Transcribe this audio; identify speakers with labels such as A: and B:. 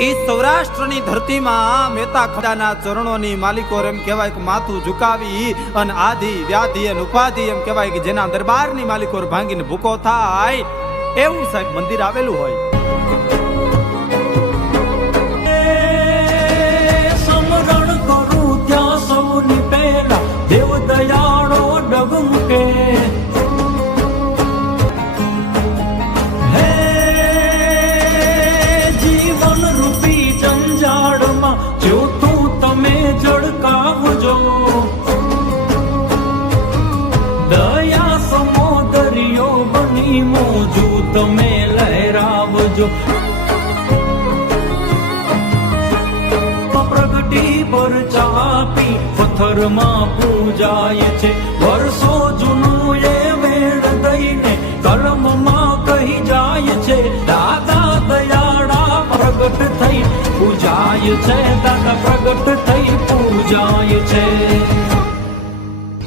A: એ સૌરાષ્ટ્રની ધરતીમાં મહેતા ખડાના ચરણોની માલિકો એમ કહેવાય કે માથું ઝુકાવી અને આધિ, વ્યાધિ અને ઉપાધિ એમ કહેવાય કે જેના દરબારની માલિકો ભાંગીને ભૂકો થાય. એવું સાહેબ મંદિર આવેલું હોય.
B: સમરણ કરું ત્યાં સૌની પહેલા. દેવ દયાળો મોજું તમે લહેરાવજો પ્રગટી પર ચાપી પથ્થરમાં પૂજાય છે. વર્ષો જૂનું એ મેળ દઈને કર્મમાં કહી જાય છે, દાદા દયાળા પ્રગટ થઈ પૂજાય છે, દાદા પ્રગટ થઈ